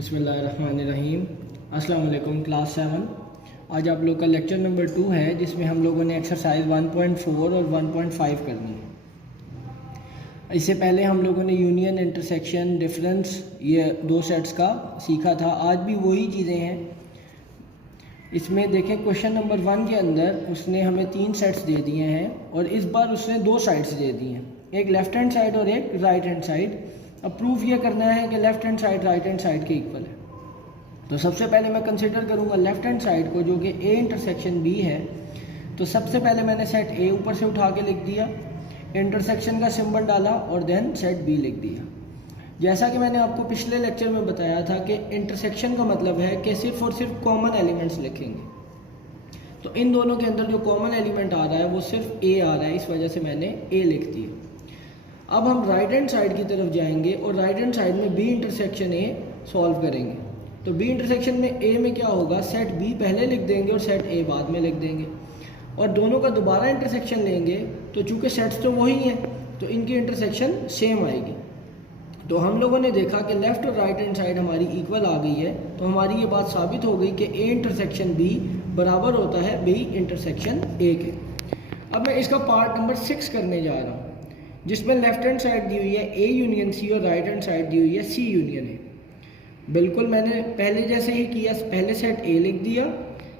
बिस्मिल्लाहिर्रहमानिर्रहीम। अस्सलाम वालेकुम क्लास 7। आज आप लोग का लेक्चर नंबर 2 है जिसमें हम लोगों ने एक्सरसाइज 1.4 और 1.5 करनी है। इससे पहले हम लोगों ने यूनियन, इंटरसेक्शन, डिफरेंस ये दो सेट्स का सीखा था। आज भी वही चीज़ें हैं। इसमें देखें क्वेश्चन नंबर 1 के अंदर उसने हमें 3 सेट्स दे दिए हैं और इस बार उसने 2 साइड्स दे दी हैं, एक लेफ़्ट हैंड साइड और एक राइट हैंड साइड। अब प्रूफ ये करना है कि left hand side right hand side के इक्वल है। तो सबसे पहले मैं कंसिडर करूँगा लेफ़्ट हैंड साइड को, जो कि ए इंटरसेक्शन बी है। तो सबसे पहले मैंने सेट ए ऊपर से उठा के लिख दिया, इंटरसेक्शन का सिंबल डाला और देन सेट बी लिख दिया। जैसा कि मैंने आपको पिछले लेक्चर में बताया था कि इंटरसेक्शन का मतलब है कि सिर्फ और सिर्फ कॉमन एलिमेंट्स लिखेंगे। तो इन दोनों के अंदर जो कॉमन एलिमेंट आ रहा है वो सिर्फ ए आ रहा है, इस वजह से मैंने ए लिख दिया। अब हम राइट हैंड साइड की तरफ जाएंगे और राइट हैंड साइड में बी इंटरसेक्शन ए सॉल्व करेंगे। तो बी इंटरसेक्शन में ए में क्या होगा, सेट बी पहले लिख देंगे और सेट ए बाद में लिख देंगे और दोनों का दोबारा इंटरसेक्शन लेंगे। तो चूँकि सेट्स तो वही हैं तो इनकी इंटरसेक्शन सेम आएगी। तो हम लोगों ने देखा कि लेफ़्ट और राइट हैंड साइड हमारी इक्वल आ गई है। तो हमारी ये बात साबित हो गई कि ए इंटरसेक्शन बी बराबर होता है बी इंटरसेक्शन ए के। अब मैं इसका पार्ट नंबर 6 करने जा रहा हूँ, जिसमें लेफ्ट हैंड साइड दी हुई है ए यूनियन सी और राइट हैंड साइड दी हुई है सी यूनियन ए। बिल्कुल मैंने पहले जैसे ही किया, पहले सेट ए लिख दिया,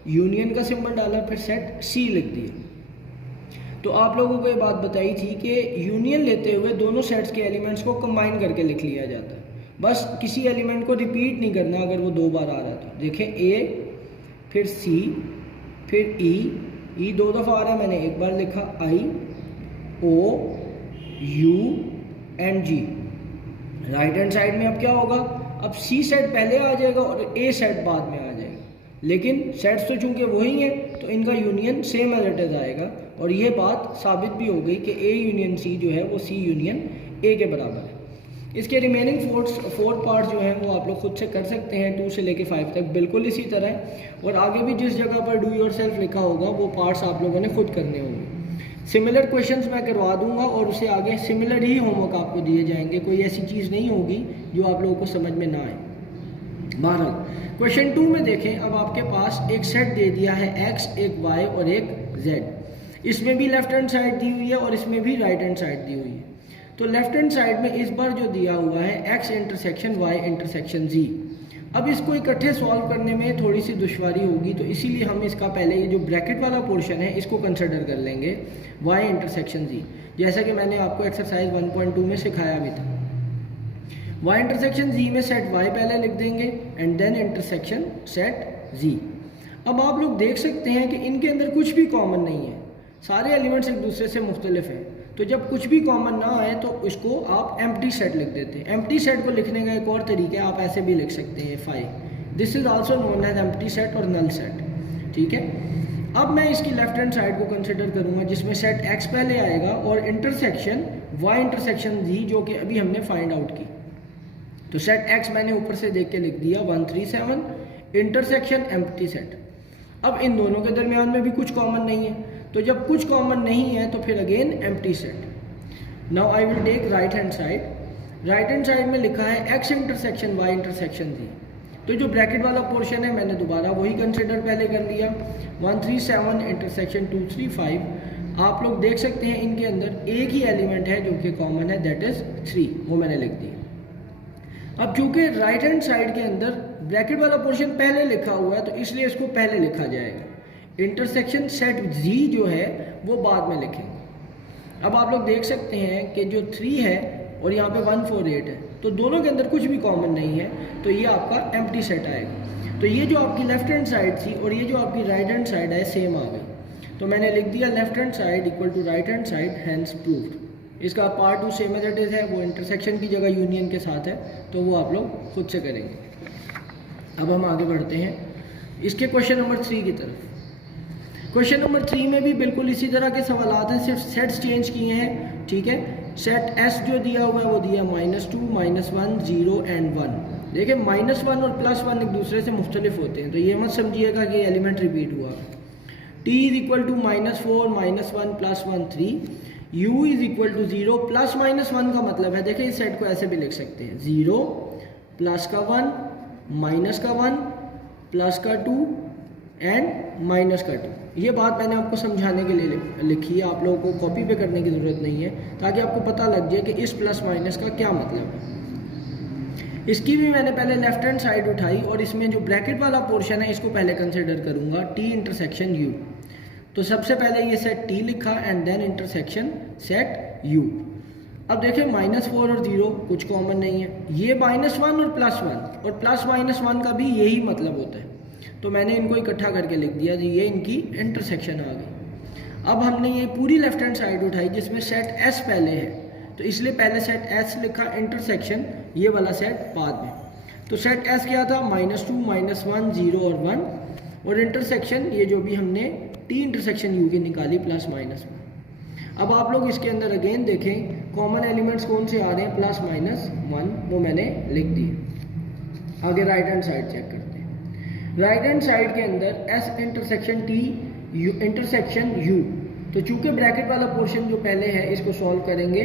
यूनियन का सिंबल डाला, फिर सेट सी लिख दिया। तो आप लोगों को ये बात बताई थी कि यूनियन लेते हुए दोनों सेट्स के एलिमेंट्स को कंबाइन करके लिख लिया जाता है। बस किसी एलिमेंट को रिपीट नहीं करना अगर वो 2 बार आ रहा था। देखें ए, फिर सी, फिर ई 2 दफ़ा आ रहा है, मैंने एक बार लिखा, I, O, U and G. Right hand side में अब क्या होगा, अब सी सेट पहले आ जाएगा और ए सेट बाद में आ जाएगा, लेकिन सेट्स तो चूंकि वही हैं तो इनका union same as it is आएगा। और ये बात साबित भी हो गई कि ए यूनियन सी जो है वो सी यूनियन ए के बराबर है। इसके रिमेनिंग 4 पार्ट्स जो हैं वो आप लोग खुद से कर सकते हैं, 2 से लेके 5 तक बिल्कुल इसी तरह। और आगे भी जिस जगह पर डू योर सेल्फ लिखा होगा वो पार्ट्स आप लोगों ने खुद करने होंगे। सिमिलर क्वेश्चंस मैं करवा दूंगा और उससे आगे सिमिलर ही होमवर्क आपको दिए जाएंगे। कोई ऐसी चीज़ नहीं होगी जो आप लोगों को समझ में ना आए। बहरहाल क्वेश्चन 2 में देखें, अब आपके पास एक सेट दे दिया है x, एक y और एक z। इसमें भी लेफ्ट हैंड साइड दी हुई है और इसमें भी राइट हैंड साइड दी हुई है। तो लेफ्ट हैंड साइड में इस बार जो दिया हुआ है x intersection y intersection z। अब इसको इकट्ठे सॉल्व करने में थोड़ी सी दुश्वारी होगी, तो इसीलिए हम इसका पहले ये जो ब्रैकेट वाला पोर्शन है इसको कंसिडर कर लेंगे, y इंटरसेक्शन z, जैसा कि मैंने आपको एक्सरसाइज 1.2 में सिखाया भी था। y इंटरसेक्शन z में सेट y पहले लिख देंगे and then intersection set z। अब आप लोग देख सकते हैं कि इनके अंदर कुछ भी कॉमन नहीं है, सारे एलिमेंट्स एक दूसरे से मुख्तलिफ हैं। तो जब कुछ भी कॉमन ना आए तो इसको आप एम्प्टी सेट लिख देते हैं। एम्प्टी सेट को लिखने का एक और तरीका है, आप ऐसे भी लिख सकते हैं, phi, this is also known as empty set और नल सेट। ठीक है, अब मैं इसकी लेफ्ट हैंड साइड को कंसिडर करूंगा जिसमें सेट x पहले आएगा और इंटरसेक्शन y इंटरसेक्शन z, जो कि अभी हमने फाइंड आउट की। तो सेट x मैंने ऊपर से देख के लिख दिया 137, इंटरसेक्शन एम्प्टी सेट। अब इन दोनों के दरमियान में भी कुछ कॉमन नहीं है, तो जब कुछ कॉमन नहीं है तो फिर again empty set. Now I will take right hand side. Right hand side में लिखा है x intersection y intersection z। तो जो ब्रैकेट वाला पोर्शन है मैंने दोबारा वही कंसिडर पहले कर लिया, 137 इंटरसेक्शन 235। आप लोग देख सकते हैं इनके अंदर एक ही एलिमेंट है जो कि कॉमन है, दैट इज 3, वो मैंने लिख दिया। अब चूंकि राइट हैंड साइड के अंदर ब्रैकेट वाला पोर्शन पहले लिखा हुआ है तो इसलिए इसको पहले लिखा जाएगा, इंटरसेक्शन सेट z जो है वो बाद में लिखेंगे। अब आप लोग देख सकते हैं कि जो 3 है और यहाँ पे 148 है, तो दोनों के अंदर कुछ भी कॉमन नहीं है, तो ये आपका एम्प्टी सेट आएगा। तो ये जो आपकी लेफ्ट हैंड साइड थी और ये जो आपकी राइट हैंड साइड है सेम आ गई। तो मैंने लिख दिया left hand side equal to right hand side, hence proved. इसका part 2 same as it is है, वो इंटरसेक्शन की जगह यूनियन के साथ है, तो वो आप लोग खुद से करेंगे। अब हम आगे बढ़ते हैं इसके क्वेश्चन नंबर 3 की तरफ। क्वेश्चन नंबर 3 में भी बिल्कुल इसी तरह के सवाल हैं, सिर्फ सेट्स चेंज किए हैं। ठीक है, सेट S जो दिया हुआ है वो दिया -2, -1, 0 एंड 1। देखिए -1 और +1 एक दूसरे से मुख्तलिफ होते हैं, तो ये मत समझिएगा कि एलिमेंट रिपीट हुआ। t is equal to -4, -1, +1, 3। u is equal to 0, +-1 का मतलब है, देखिए इस सेट को ऐसे भी लिख सकते हैं, 0 प्लस का 1 माइनस का 1, प्लस का 2 एंड माइनस का 2। ये बात मैंने आपको समझाने के लिए लिखी है, आप लोगों को कॉपी पे करने की ज़रूरत नहीं है, ताकि आपको पता लग जाए कि इस प्लस माइनस का क्या मतलब है। इसकी भी मैंने पहले लेफ्ट हैंड साइड उठाई और इसमें जो ब्रैकेट वाला पोर्शन है इसको पहले कंसिडर करूँगा, टी इंटरसेक्शन यू। तो सबसे पहले ये सेट टी लिखा and then intersection set U. अब देखिए -4 और 0 कुछ कॉमन नहीं है, ये -1 और +1 और प्लस -1 का भी यही मतलब होता है, तो मैंने इनको इकट्ठा करके लिख दिया, तो ये इनकी इंटरसेक्शन आ गई। अब हमने ये पूरी लेफ्ट हैंड साइड उठाई जिसमें सेट एस पहले है, तो इसलिए पहले सेट एस लिखा, इंटरसेक्शन ये वाला सेट बाद में। तो सेट एस क्या था, -2, -1, 0 और 1 और इंटरसेक्शन ये जो भी हमने टी इंटरसेक्शन यू की निकाली +-1। अब आप लोग इसके अंदर अगेन देखें कॉमन एलिमेंट्स कौन से आ रहे हैं, +-1, वो मैंने लिख दिए। आगे राइट हैंड साइड चेक करते हैं। राइट हैंड साइड के अंदर S intersection T U intersection you, तो चूंकि ब्रैकेट वाला पोर्शन जो पहले है इसको सॉल्व करेंगे,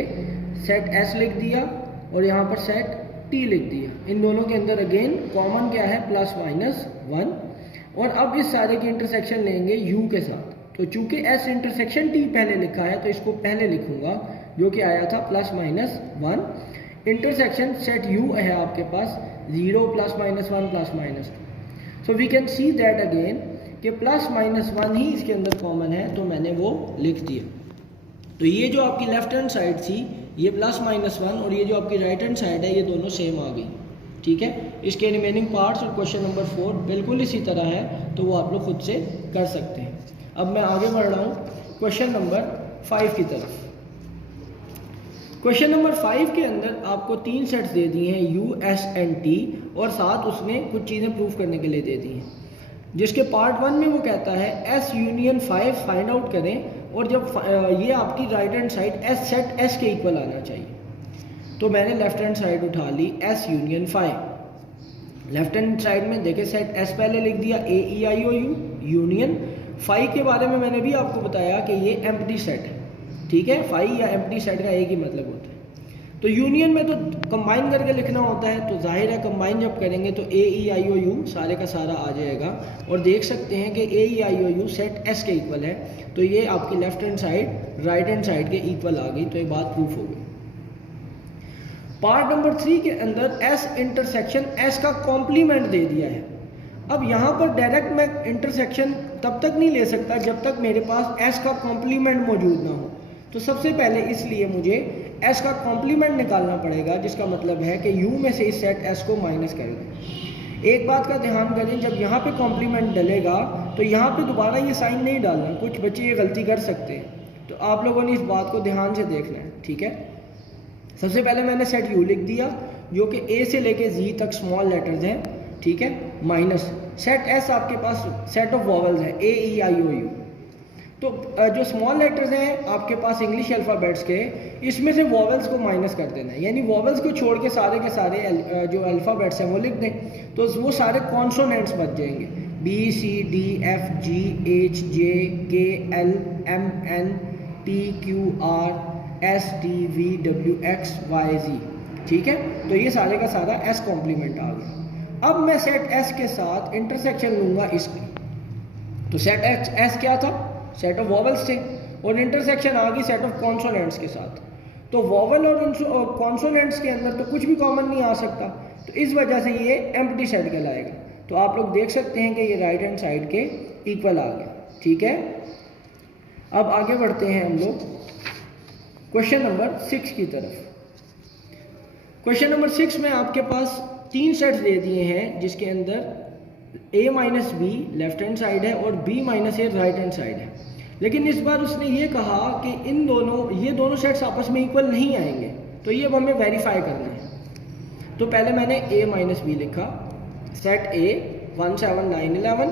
सेट एस लिख दिया और यहाँ पर सेट टी लिख दिया। इन दोनों के अंदर अगेन कॉमन क्या है, +-1 और अब इस सारे की इंटरसेक्शन लेंगे u के साथ। तो चूंकि s इंटरसेक्शन t पहले लिखा है तो इसको पहले लिखूंगा, जो कि आया था +-1। इंटरसेक्शन सेट u है आपके पास 0, +-1, +-2। So we can see that again कि +-1 ही इसके अंदर कॉमन है, तो मैंने वो लिख दिया। तो ये जो आपकी लेफ्ट हैंड साइड थी ये +-1 और ये जो आपकी राइट हैंड साइड है ये दोनों सेम आ गई। ठीक है, इसके रिमेनिंग पार्ट्स और क्वेश्चन नंबर 4 बिल्कुल इसी तरह है, तो वो आप लोग खुद से कर सकते हैं। अब मैं आगे बढ़ रहा हूँ क्वेश्चन नंबर 5 की तरफ। क्वेश्चन नंबर 5 के अंदर आपको 3 सेट्स दे दिए हैं U, S एंड T और साथ उसने कुछ चीज़ें प्रूफ करने के लिए दे दी हैं, जिसके पार्ट 1 में वो कहता है S यूनियन 5 फाइंड आउट करें, और जब ये आपकी right hand side S set S के इक्वल आना चाहिए। तो मैंने लेफ्ट हैंड साइड उठा ली S union 5। Left hand side में देखे सेट S पहले लिख दिया, AEIOU यूनियन 5 के बारे में मैंने भी आपको बताया कि ये एम्प्टी सेट है। ठीक है, 5 या एम्प्टी सेट का एक ही मतलब होता है। तो यूनियन में तो कंबाइन करके लिखना होता है, तो जाहिर है कंबाइन जब करेंगे तो AEIOU सारे का सारा आ जाएगा, और देख सकते हैं कि AEIOU सेट S के इक्वल है, तो ये आपकी left hand side right hand side के इक्वल आ गई, तो ये बात प्रूफ हो गई। पार्ट नंबर 3 के अंदर S इंटरसेक्शन S का कॉम्प्लीमेंट दे दिया है। अब यहाँ पर डायरेक्ट मैं इंटरसेक्शन तब तक नहीं ले सकता जब तक मेरे पास S का कॉम्प्लीमेंट मौजूद ना हो। तो सबसे पहले इसलिए मुझे S का कॉम्प्लीमेंट निकालना पड़ेगा, जिसका मतलब है कि U में से इस सेट S को माइनस कर दें। एक बात का ध्यान करें, जब यहाँ पे कॉम्प्लीमेंट डलेगा तो यहाँ पे दोबारा ये साइन नहीं डालना, कुछ बच्चे ये गलती कर सकते हैं, तो आप लोगों ने इस बात को ध्यान से देखना है। ठीक है, सबसे पहले मैंने सेट U लिख दिया जो कि A से लेके Z तक स्मॉल लेटर्स हैं। ठीक है, माइनस सेट S आपके पास सेट ऑफ वॉवल्स है AEIOU। तो जो स्मॉल लेटर्स हैं आपके पास इंग्लिश अल्फ़ाबेट्स के, इसमें से वॉवल्स को माइनस कर देना है, यानी वॉवल्स को छोड़ के सारे के सारे जो अल्फ़ाबेट्स हैं वो लिख दें, तो वो सारे कॉन्सोनेंट्स बच जाएंगे, B, C, D, F, G, H, J, K, L, M, N, T, Q, R, S, T, V, W, X, Y, Z। ठीक है, तो ये सारे का सारा S कॉम्प्लीमेंट आ गया। अब मैं सेट S के साथ इंटरसेक्शन लूँगा इसकी, तो सेट S क्या था, सेट ऑफ वॉवल्स थे, और इंटरसेक्शन आ गई सेट ऑफ कॉन्सोनेंट्स के साथ। तो वॉवल और कॉन्सोनेंट्स के अंदर तो कुछ भी कॉमन नहीं आ सकता, तो इस वजह से ये एम्प्टी सेट कहलाएगा। तो आप लोग देख सकते हैं कि ये राइट हैंड साइड के इक्वल आ गया। ठीक है, अब आगे बढ़ते हैं हम लोग क्वेश्चन नंबर 6 की तरफ। क्वेश्चन नंबर 6 में आपके पास 3 सेट्स दे दिए हैं, जिसके अंदर A minus be left hand side है और B माइनस ए राइट हैंड साइड है। लेकिन इस बार उसने ये कहा कि ये दोनों सेट्स आपस में इक्वल नहीं आएंगे, तो ये अब हमें वेरीफाई करना है। तो पहले मैंने A माइनस बी लिखा, सेट A 1 7 9 11,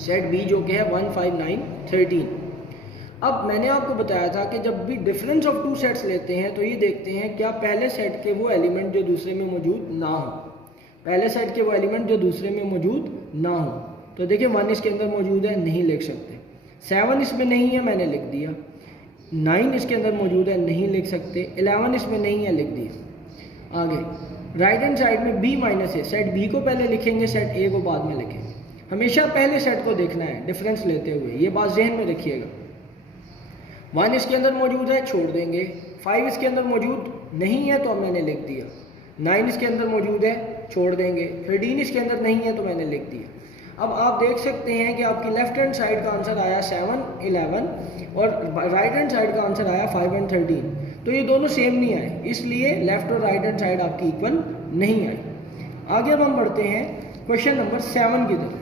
सेट B जो कि है 1 5 9 13। अब मैंने आपको बताया था कि जब भी डिफरेंस ऑफ 2 सेट्स लेते हैं तो ये देखते हैं क्या पहले सेट के वो एलिमेंट जो दूसरे में मौजूद ना हो, पहले सेट के वो एलिमेंट जो दूसरे में मौजूद ना हो। तो देखिए 1 इसके अंदर मौजूद है, नहीं लिख सकते। 7 इसमें नहीं है, मैंने लिख दिया। 9 इसके अंदर मौजूद है, नहीं लिख सकते। 11 इसमें नहीं है, लिख दिया। आगे राइट हैंड साइड में b माइनस ए, सेट b को पहले लिखेंगे, सेट a को बाद में लिखेंगे। हमेशा पहले सेट को देखना है डिफरेंस लेते हुए, ये बात जहन में रखिएगा। 1 इसके अंदर मौजूद है, छोड़ देंगे। 5 इसके अंदर मौजूद नहीं है तो अब मैंने लिख दिया। 9 इसके अंदर मौजूद है, छोड़ देंगे। 13 इसके अंदर नहीं है तो मैंने लिख दिया। अब आप देख सकते हैं कि आपकी लेफ्ट हैंड साइड का आंसर आया 7, 11 और राइट हैंड साइड का आंसर आया 5 और 13। तो ये दोनों सेम नहीं आए, इसलिए लेफ्ट और राइट हैंड साइड आपकी इक्वल नहीं आई। आगे अब हम बढ़ते हैं क्वेश्चन नंबर 7 की तरफ।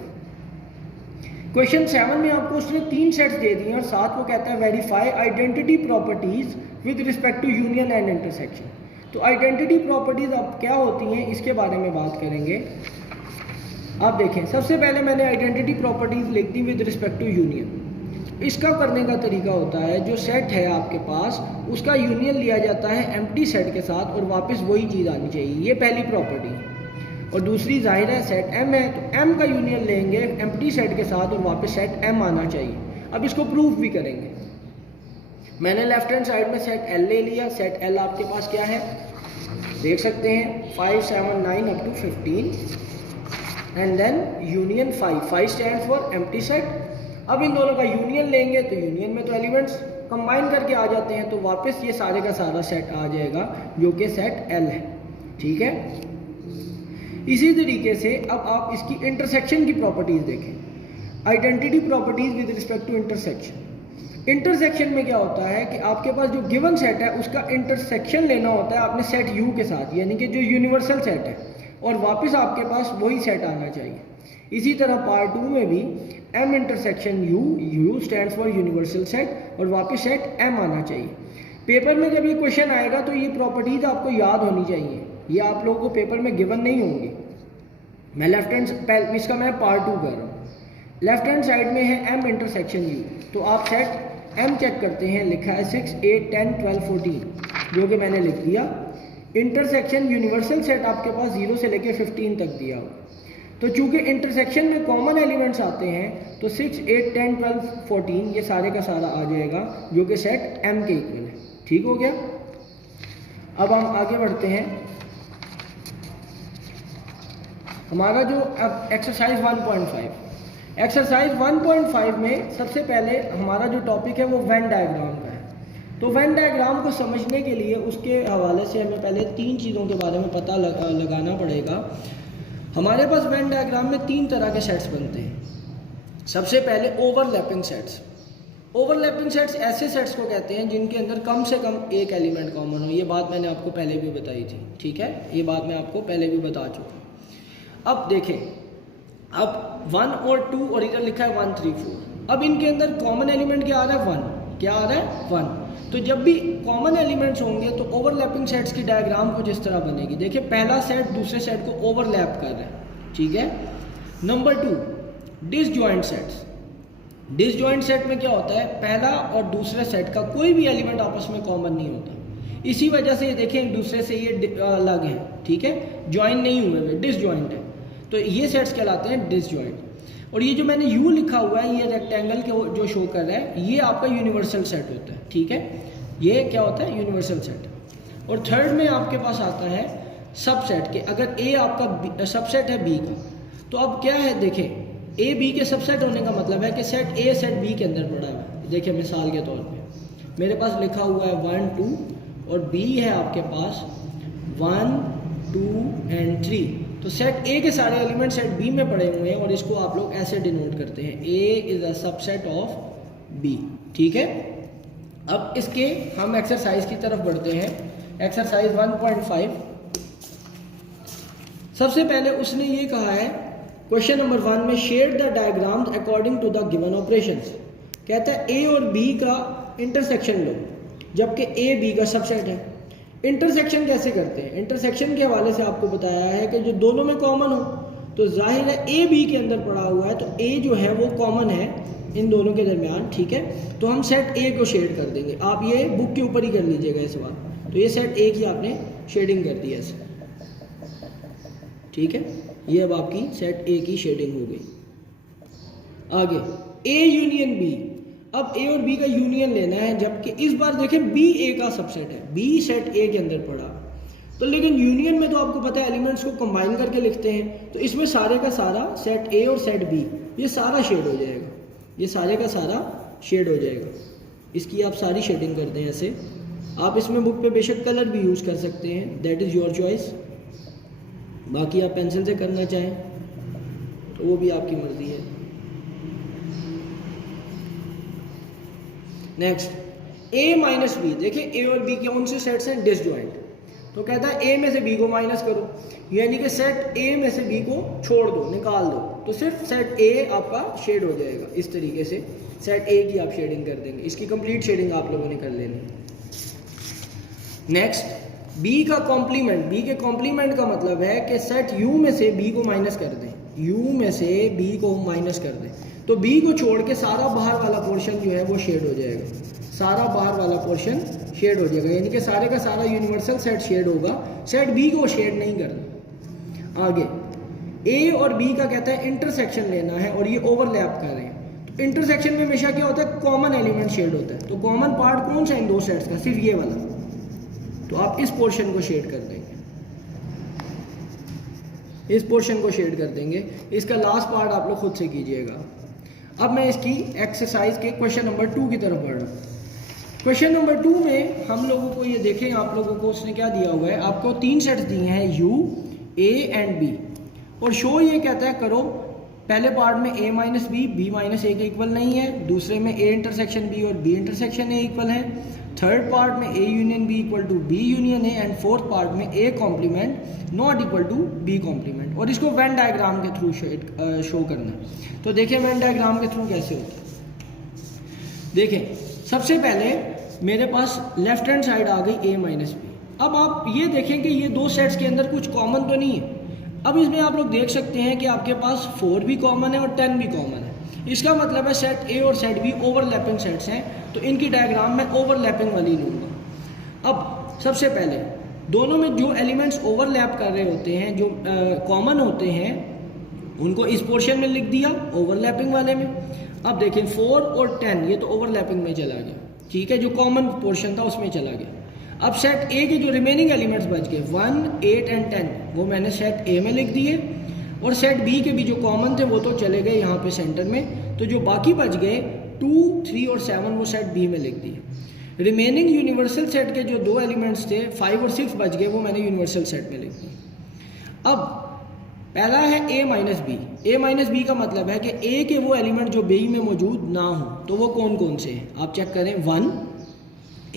क्वेश्चन 7 में आपको उसने 3 सेट्स दे दिए और साथ वो कहता है verify identity properties with respect to union and intersection. तो आइडेंटिटी प्रॉपर्टीज अब क्या होती हैं इसके बारे में बात करेंगे। आप देखें, सबसे पहले मैंने आइडेंटिटी प्रॉपर्टीज लिख दी विद रिस्पेक्ट टू यूनियन। इसका करने का तरीका होता है, जो सेट है आपके पास उसका यूनियन लिया जाता है एम्प्टी सेट के साथ और वापस वही चीज़ आनी चाहिए, ये पहली प्रॉपर्टी है। और दूसरी जाहिर है सेट m है तो m का यूनियन लेंगे एम्प्टी सेट के साथ और वापस सेट m आना चाहिए। अब इसको प्रूफ भी करेंगे। मैंने लेफ्ट हैंड साइड में सेट L ले लिया। सेट L आपके पास क्या है देख सकते हैं, 5, 7, 9 up to 15 and then union 5 stand for empty set. अब इन दोनों का यूनियन लेंगे तो यूनियन में तो एलिमेंट्स कंबाइन करके आ जाते हैं, तो वापस ये सारे का सारा सेट आ जाएगा जो कि सेट L है। ठीक है, इसी तरीके से अब आप इसकी इंटरसेक्शन की प्रॉपर्टीज देखें। Identity properties with respect to intersection. Intersection में क्या होता है कि आपके पास जो गिवन सेट है उसका इंटरसेक्शन लेना होता है आपने सेट U के साथ, यानी कि जो यूनिवर्सल सेट है, और वापस आपके पास वही सेट आना चाहिए। इसी तरह पार्ट 2 में भी M intersection U stands for universal set और वापस सेट M आना चाहिए। पेपर में जब ये क्वेश्चन आएगा तो ये प्रॉपर्टीज आपको याद होनी चाहिए, ये आप लोगों को पेपर में गिवन नहीं होंगी। मैं लेफ्ट हैंड इसका मैं पार्ट 2 कर रहा हूँ। लेफ्ट हैंड साइड में है M इंटरसेक्शन U, तो आप सेट M चेक करते हैं, लिखा है 6, 8, 10, 12, 14 जो कि मैंने लिख दिया। इंटरसेक्शन यूनिवर्सल सेट आपके पास 0 से लेकर 15 तक दिया हो, तो चूंकि इंटरसेक्शन में कॉमन एलिमेंट्स आते हैं तो 6, 8, 10, 12, 14 ये सारे का सारा आ जाएगा जो कि सेट M के इक्वल है। ठीक हो गया। अब हम आगे बढ़ते हैं। हमारा जो अब एक्सरसाइज 1.5, एक्सरसाइज 1.5 में सबसे पहले हमारा जो टॉपिक है वो वेन डायग्राम का है। तो वेन डायग्राम को समझने के लिए उसके हवाले से हमें पहले 3 चीज़ों के बारे में पता लगाना पड़ेगा। हमारे पास वेन डायग्राम में 3 तरह के सेट्स बनते हैं। सबसे पहले ओवरलैपिंग सेट्स। ओवरलैपिंग सेट्स ऐसे सेट्स को कहते हैं जिनके अंदर कम से कम एक एलिमेंट कॉमन हो। ये बात मैंने आपको पहले भी बताई थी, ठीक है, ये बात मैं आपको पहले भी बता चुका हूँ। अब देखें, अब 1 और 2 और इधर लिखा है 1, 3, 4। अब इनके अंदर कॉमन एलिमेंट क्या आ रहा है 1, क्या आ रहा है 1। तो जब भी कॉमन एलिमेंट्स होंगे तो ओवरलैपिंग सेट्स की डायग्राम कुछ इस तरह बनेगी। देखिए, पहला सेट दूसरे सेट को ओवरलैप कर रहा है, ठीक है। Number 2, disjoint sets. Disjoint set में क्या होता है, पहला और दूसरे सेट का कोई भी एलिमेंट आपस में कॉमन नहीं होता। इसी वजह से ये देखें एक दूसरे से ये अलग है, ठीक है, ज्वाइन नहीं हुए हुए, डिसजॉइंट है। तो ये सेट्स कहलाते हैं डिसजॉइंट। और ये जो मैंने यू लिखा हुआ है, ये रेक्टेंगल के जो शो कर रहा है, ये आपका यूनिवर्सल सेट होता है, ठीक है। ये क्या होता है, यूनिवर्सल सेट। और थर्ड में आपके पास आता है सबसेट के। अगर ए आपका सबसेट है बी का, तो अब क्या है, देखें, ए बी के सबसेट होने का मतलब है कि सेट ए सेट बी के अंदर पड़ा है। देखिए मिसाल के तौर पे मेरे पास लिखा हुआ है 1, 2 और बी है आपके पास 1, 2 एंड 3। तो सेट ए के सारे एलिमेंट सेट बी में पड़े हुए हैं और इसको आप लोग ऐसे डिनोट करते हैं, A is a subset of B, ठीक है। अब इसके हम एक्सरसाइज की तरफ बढ़ते हैं। एक्सरसाइज 1.5। सबसे पहले उसने ये कहा है क्वेश्चन नंबर 1 में, share the diagram according to the given operations. कहता है ए और बी का इंटरसेक्शन लो, जबकि ए बी का सबसेट है। इंटरसेक्शन कैसे करते हैं, इंटरसेक्शन के हवाले से आपको बताया है कि जो दोनों में कॉमन हो, तो जाहिर है ए बी के अंदर पड़ा हुआ है, तो ए जो है वो कॉमन है इन दोनों के दरमियान, ठीक है। तो हम सेट ए को शेड कर देंगे। आप ये बुक के ऊपर ही कर लीजिएगा इस बार। तो ये सेट ए की आपने शेडिंग कर दी ऐसे, ठीक है। ये अब आपकी सेट ए की शेडिंग हो गई। आगे ए यूनियन बी। अब ए और बी का यूनियन लेना है, जबकि इस बार देखें बी ए का सबसेट है, बी सेट ए के अंदर पड़ा। तो लेकिन यूनियन में तो आपको पता है एलिमेंट्स को कंबाइन करके लिखते हैं, तो इसमें सारे का सारा सेट ए और सेट बी ये सारा शेड हो जाएगा, ये सारे का सारा शेड हो जाएगा। इसकी आप सारी शेडिंग कर दें ऐसे। आप इसमें बुक पे बेशक कलर भी यूज़ कर सकते हैं, दैट इज़ योर चॉइस। बाकी आप पेंसिल से करना चाहें तो वो भी आपकी मर्ज़ी है। नेक्स्ट ए माइनस बी, देखिए ए और बी कौन से सेट्स हैं, डिसजॉइंट। तो कहता है ए में से बी को माइनस करो, यानी कि सेट ए में से बी को छोड़ दो, निकाल दो, तो सिर्फ सेट ए आपका शेड हो जाएगा। इस तरीके से सेट ए की आप शेडिंग कर देंगे। इसकी कंप्लीट शेडिंग आप लोगों ने कर लेनी। नेक्स्ट बी का कॉम्प्लीमेंट। बी के कॉम्प्लीमेंट का मतलब है कि सेट यू में से बी को माइनस कर दें, यू में से बी को माइनस कर दें, तो बी को छोड़ के सारा बाहर वाला पोर्शन जो है वो शेड हो जाएगा, सारा बाहर वाला पोर्शन शेड हो जाएगा, यानी कि सारे का सारा यूनिवर्सल सेट शेड होगा, सेट बी को शेड नहीं करना। आगे ए और बी का कहता है इंटरसेक्शन लेना है और ये ओवरलैप कर रहे हैं। तो इंटरसेक्शन में हमेशा क्या होता है, कॉमन एलिमेंट शेड होता है। तो कॉमन पार्ट कौन सा है इन दो सेट्स का, सिर्फ ये वाला। तो आप इस पोर्शन को शेड कर देंगे, इस पोर्शन को शेड कर देंगे। इसका लास्ट पार्ट आप लोग खुद से कीजिएगा। अब मैं इसकी एक्सरसाइज के क्वेश्चन नंबर 2 की तरफ बढ़ रहा हूँ। क्वेश्चन नंबर 2 में हम लोगों को ये देखें, आप लोगों को उसने क्या दिया हुआ है, आपको 3 सेट्स दिए हैं यू, ए एंड बी, और शो ये कहता है करो पहले पार्ट में a minus B minus A के इक्वल नहीं है, दूसरे में a इंटरसेक्शन b और b इंटरसेक्शन a इक्वल है, थर्ड पार्ट में a union b equal to b union a, and fourth part में a complement not equal to b complement. और इसको वेन डायग्राम के थ्रू शो करना है। तो देखिए वेन डायग्राम के थ्रू कैसे होता है। देखें सबसे पहले मेरे पास लेफ्ट हैंड साइड आ गई a माइनस बी। अब आप ये देखें कि ये दो सेट्स के अंदर कुछ कॉमन तो नहीं है। अब इसमें आप लोग देख सकते हैं कि आपके पास 4 भी कॉमन है और 10 भी कॉमन है। इसका मतलब है सेट ए और सेट बी ओवरलैपिंग सेट्स हैं, तो इनकी डायग्राम मैं ओवरलैपिंग वाली लूँगा। अब सबसे पहले दोनों में जो एलिमेंट्स ओवरलैप कर रहे होते हैं, जो कॉमन होते हैं, उनको इस पोर्शन में लिख दिया ओवरलैपिंग वाले में। अब देखें 4 और 10 ये तो ओवरलैपिंग में चला गया, ठीक है, जो कॉमन पोर्शन था उसमें चला गया। अब सेट ए के जो रिमेनिंग एलिमेंट्स बच गए 1, 8 एंड 10 वो मैंने सेट ए में लिख दिए, और सेट बी के भी जो कॉमन थे वो तो चले गए यहाँ पे सेंटर में। तो जो बाकी बच गए 2, 3 और 7 वो सेट बी में लिख दिए। रिमेनिंग यूनिवर्सल सेट के जो 2 एलिमेंट्स थे 5 और 6 बच गए, वो मैंने यूनिवर्सल सेट में लिख दिए। अब पहला है a minus B. A minus B का मतलब है कि a के वो एलिमेंट जो b में मौजूद ना हो, तो वो कौन कौन से हैं आप चेक करें, 1,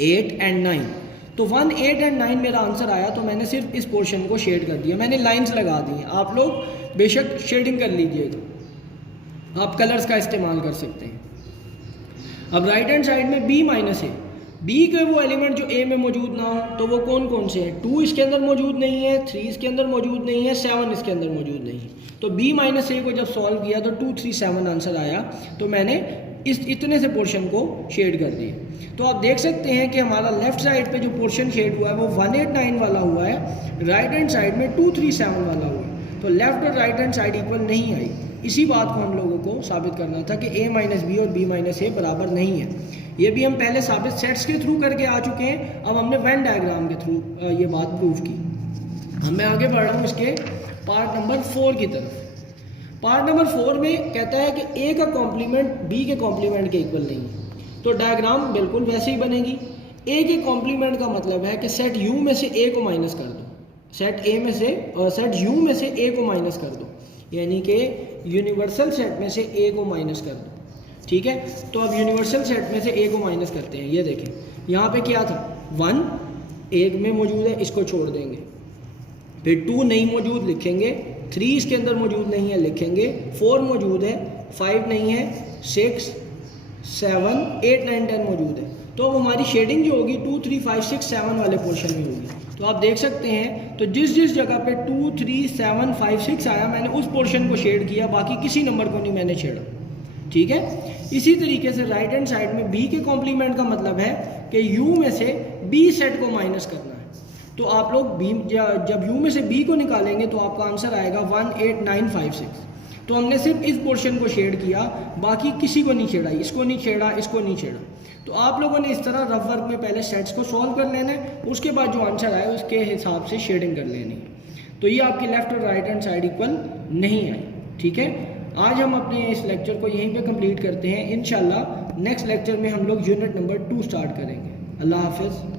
8 एंड 9। तो 1, 8 एंड 9 मेरा आंसर आया, तो मैंने सिर्फ इस पोर्शन को शेड कर दिया, मैंने लाइंस लगा दी हैं। आप लोग बेशक शेडिंग कर लीजिएगा, आप कलर्स का इस्तेमाल कर सकते हैं। अब राइट हैंड साइड में b माइनस है, b के वो एलिमेंट जो a में मौजूद ना हो, तो वो कौन कौन से हैं, 2 इसके अंदर मौजूद नहीं है, 3 इसके अंदर मौजूद नहीं है, 7 इसके अंदर मौजूद नहीं है। तो b माइनस ए को जब सॉल्व किया तो 2, 3, 7 आंसर आया, तो मैंने इतने से पोर्शन को शेड कर दिया। तो आप देख सकते हैं कि हमारा लेफ्ट साइड पे जो पोर्शन शेड हुआ है वो 189 वाला हुआ है, राइट हैंड साइड में 237 वाला हुआ है। तो लेफ्ट और राइट हैंड साइड इक्वल नहीं आई। इसी बात को हम लोगों को साबित करना था कि a माइनस बी और b माइनस ए बराबर नहीं है। ये भी हम पहले साबित सेट्स के थ्रू करके आ चुके हैं, अब हमने वेन डायग्राम के थ्रू ये बात प्रूव की। अब मैं आगे बढ़ रहा हूँ इसके पार्ट नंबर 4 की तरफ। पार्ट नंबर 4 में कहता है कि a का कॉम्प्लीमेंट b के कॉम्प्लीमेंट के इक्वल नहीं है, तो डायग्राम बिल्कुल वैसे ही बनेगी। a के कॉम्प्लीमेंट का मतलब है कि सेट u में से a को माइनस कर दो, सेट u में से a को माइनस कर दो, यानी कि यूनिवर्सल सेट में से a को माइनस कर दो, ठीक है। तो अब यूनिवर्सल सेट में से a को माइनस करते हैं। ये देखें यहाँ पे क्या था, 1 एक में मौजूद है, इसको छोड़ देंगे, फिर 2 नहीं मौजूद लिखेंगे, 3 इसके अंदर मौजूद नहीं है लिखेंगे, 4 मौजूद है, 5 नहीं है, 6, 7, 8, 9, 10 मौजूद है। तो अब हमारी शेडिंग जो होगी 2, 3, 5, 6, 7 वाले पोर्शन में होगी। तो आप देख सकते हैं, तो जिस जिस जगह पे 2, 3, 7, 5, 6 आया मैंने उस पोर्शन को शेड किया, बाकी किसी नंबर को नहीं मैंने छेड़ा, ठीक है। इसी तरीके से राइट हैंड साइड में b के कॉम्प्लीमेंट का मतलब है कि u में से b सेट को माइनस करना है। तो आप लोग जब u में से b को निकालेंगे तो आपका आंसर आएगा 1, 8, 9, 5, 6। तो हमने सिर्फ इस पोर्शन को शेड किया, बाकी किसी को नहीं छेड़ा, इसको नहीं छेड़ा, इसको नहीं छेड़ा। तो आप लोगों ने इस तरह रफ वर्क में पहले सेट्स को सॉल्व कर लेना है, उसके बाद जो आंसर आए उसके हिसाब से शेडिंग कर लेनी है। तो ये आपकी लेफ्ट और राइट हैंड साइड इक्वल नहीं है, ठीक है। आज हम अपने इस लेक्चर को यहीं पे कंप्लीट करते हैं। इंशाल्लाह नेक्स्ट लेक्चर में हम लोग यूनिट नंबर 2 स्टार्ट करेंगे। अल्लाह हाफिज़।